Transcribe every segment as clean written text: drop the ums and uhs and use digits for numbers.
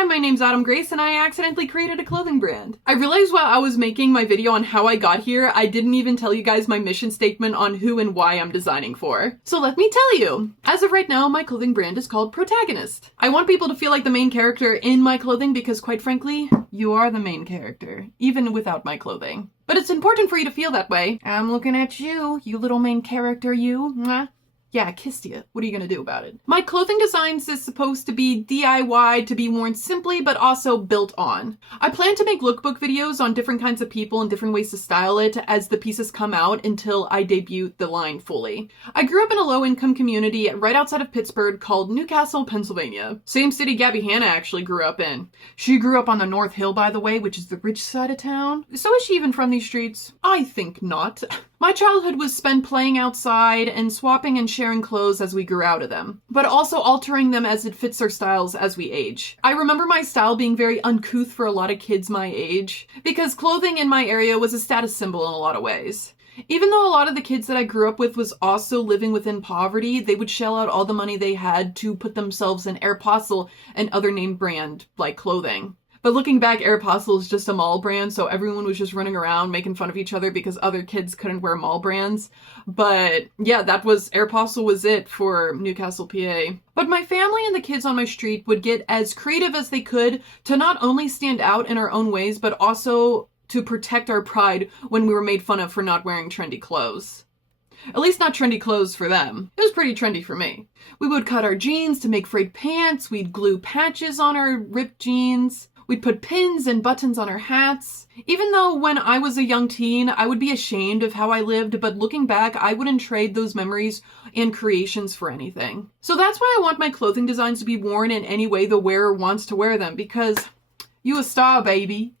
Hi, my name's Adam Grace, and I accidentally created a clothing brand. I realized while I was making my video on how I got here, I didn't even tell you guys my mission statement on who and why I'm designing for. So let me tell you. As of right now, my clothing brand is called Protagonist. I want people to feel like the main character in my clothing because, quite frankly, you are the main character, even without my clothing. But it's important for you to feel that way. I'm looking at you, you little main character, you. Mwah. Yeah, I kissed you. What are you gonna do about it? My clothing designs is supposed to be DIY, to be worn simply, but also built on. I plan to make lookbook videos on different kinds of people and different ways to style it as the pieces come out until I debut the line fully. I grew up in a low-income community right outside of Pittsburgh called Newcastle, Pennsylvania. Same city Gabby Hanna actually grew up in. She grew up on the North Hill, by the way, which is the rich side of town. So is she even from these streets? I think not. My childhood was spent playing outside and swapping and sharing clothes as we grew out of them, but also altering them as it fits our styles as we age. I remember my style being very uncouth for a lot of kids my age, because clothing in my area was a status symbol in a lot of ways. Even though a lot of the kids that I grew up with was also living within poverty, they would shell out all the money they had to put themselves in Aeropostale and other name brand like clothing. But looking back, Aeropostale is just a mall brand, so everyone was just running around making fun of each other because other kids couldn't wear mall brands. But yeah, Aeropostale was it for Newcastle, PA. But my family and the kids on my street would get as creative as they could to not only stand out in our own ways, but also to protect our pride when we were made fun of for not wearing trendy clothes. At least not trendy clothes for them. It was pretty trendy for me. We would cut our jeans to make frayed pants, we'd glue patches on our ripped jeans. We'd put pins and buttons on our hats. Even though when I was a young teen, I would be ashamed of how I lived, but looking back, I wouldn't trade those memories and creations for anything. So that's why I want my clothing designs to be worn in any way the wearer wants to wear them, because you a star, baby.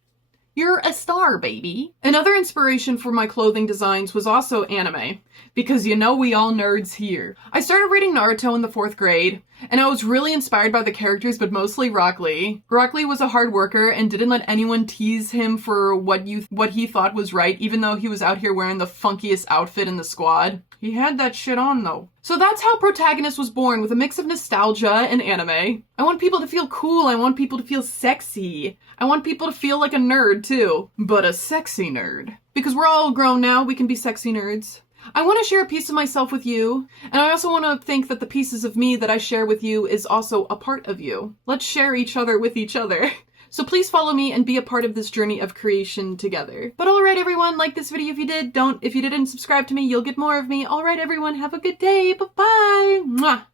You're a star, baby. Another inspiration for my clothing designs was also anime, because you know we all nerds here. I started reading Naruto in the 4th grade, and I was really inspired by the characters, but mostly Rock Lee. Rock Lee was a hard worker and didn't let anyone tease him for what he thought was right, even though he was out here wearing the funkiest outfit in the squad. He had that shit on, though. So that's how Protagonist was born, with a mix of nostalgia and anime. I want people to feel cool, I want people to feel sexy. I want people to feel like a nerd, too. But a sexy nerd. Because we're all grown now, we can be sexy nerds. I want to share a piece of myself with you, and I also want to think that the pieces of me that I share with you is also a part of you. Let's share each other with each other. So please follow me and be a part of this journey of creation together. But alright everyone, like this video if you did. If you didn't subscribe to me, you'll get more of me. Alright everyone, have a good day. Bye-bye. Mwah.